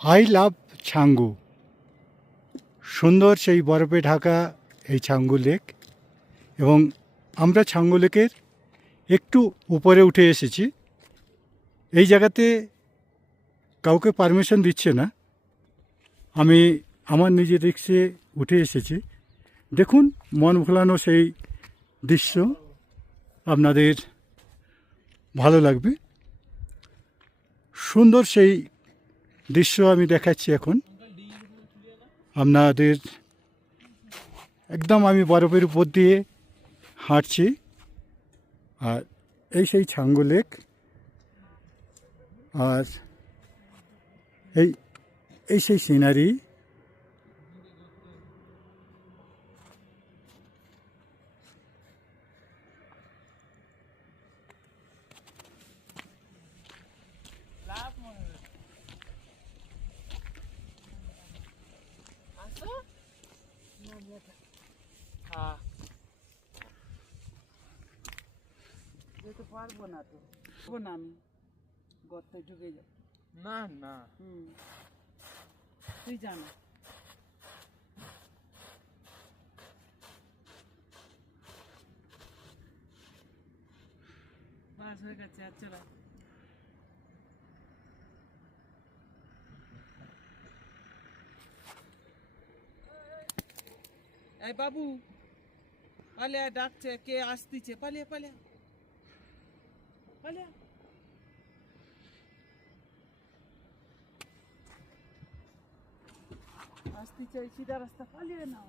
I love Changu. সুন্দর সেই বরফে ঢাকা এই ছাঙ্গু লেক, এবং আমরা ছাঙ্গু লেকের একটু উপরে উঠে এসেছি। এই জায়গাতে কাউকে পারমিশন দিচ্ছে না, আমি আমার নিজের রিক্সে উঠে এসেছি। দেখুন মন ভোলানো সেই দৃশ্য, আপনাদের ভালো লাগবে। সুন্দর সেই দৃশ্য আমি দেখাচ্ছি এখন আপনাদের। একদম আমি বরফের উপর দিয়ে হাঁটছি, আর এই সেই ছাঙ্গু লেক, আর এই এই সেই সিনারি। যেতে পারবো না তো, পারবো না আমি, গর্তে ঢুকে যাব। না না, তুই জানা। বাস হয়ে গেছে, আর চলা। এই বাবু, পালিয়া ডাকছে, কে আসতিছে, পালিয়া পালিয়া পালিয়া। আসতিছে, সিধা রাস্তা, পালিয়ে না।